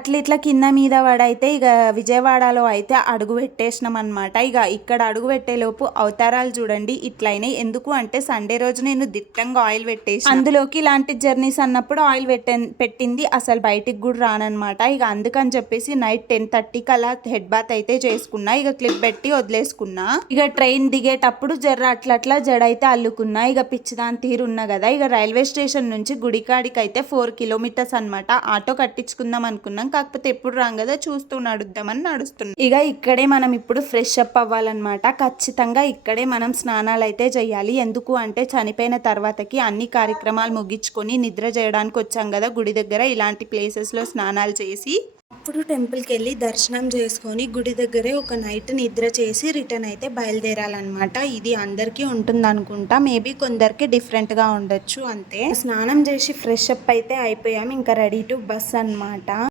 అట్లా ఇట్లా కింద మీద పడైతే ఇక విజయవాడలో అయితే అడుగు పెట్టేసినాం అనమాట ఇక ఇక్కడ అడుగు పెట్టేలోపు అవతారాలు చూడండి ఇట్లయినాయి ఎందుకు అంటే సండే రోజు నేను దిట్టంగా ఆయిల్ పెట్టేసి అందులోకి ఇలాంటి జర్నీస్ అన్నప్పుడు ఆయిల్ పెట్టే పెట్టింది. అసలు బయటికి కూడా రానమాట ఇక అందుకని చెప్పేసి నైట్ టెన్ థర్టీకి అలా హెడ్ బాత్ అయితే చేసుకున్నా. ఇక క్లిప్ పెట్టి వదిలేసుకున్నా. ఇక ట్రైన్ దిగేటప్పుడు జర్ర అట్లా అట్లా జడ అయితే అల్లుకున్నా. ఇక పిచ్చిదాని తీరున్నా కదా ఇక రైల్వే స్టేషన్ నుంచి గుడికాడికి అయితే ఫోర్ కిలోమీటర్స్ అన్నమాట. ఆటో కట్టించుకుందాం అనుకున్నా. కాకపోతే ఎప్పుడు రాం కదా చూస్తూ నడుద్దామని నడుస్తున్నాం. ఇక ఇక్కడే మనం ఇప్పుడు ఫ్రెష్ అప్ అవ్వాలన్నమాట. ఖచ్చితంగా ఇక్కడే మనం స్నానాలు అయితే చేయాలి. ఎందుకు అంటే చనిపోయిన తర్వాతకి అన్ని కార్యక్రమాలు ముగించుకొని నిద్ర చేయడానికి వచ్చాం కదా గుడి దగ్గర ఇలాంటి ప్లేసెస్లో స్నానాలు చేసి. అప్పుడు టెంపుల్కి వెళ్ళి దర్శనం చేసుకొని గుడి దగ్గరే ఒక నైట్ నిద్ర చేసి రిటర్న్ అయితే బయలుదేరాలన్నమాట. ఇది అందరికీ ఉంటుంది అనుకుంటా. మేబీ కొందరికి డిఫరెంట్గా ఉండొచ్చు అంతే. స్నానం చేసి ఫ్రెష్ అప్ అయితే అయిపోయాం. ఇంకా రెడీ టు బస్ అన్నమాట.